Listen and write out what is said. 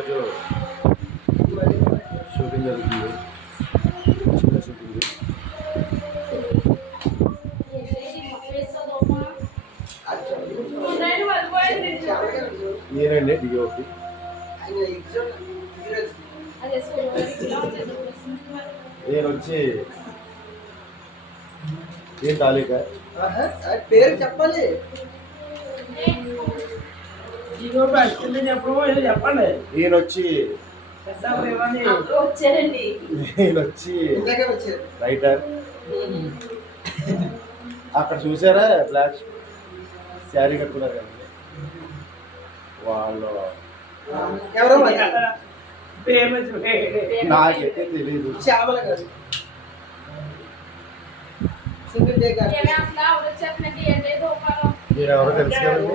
ఈరోజు షూటింగ్ జరుగుతుంది, చిన్న షూటింగ్. నేనండి డిఓపి. నేను వచ్చి ఏ తాలూకా పేరు చెప్పాలి. చెప్పండి. నేను వచ్చి రైటర్. అక్కడ చూసారా బ్లాక్ శారీ కట్టుకున్నారు కదండి, వాళ్ళు ఎవరో నాకైతే తెలీదు. శ్యామల గారు, సింగిల్ డే గారు, మీరు ఎవరో తెలుసు కదండి.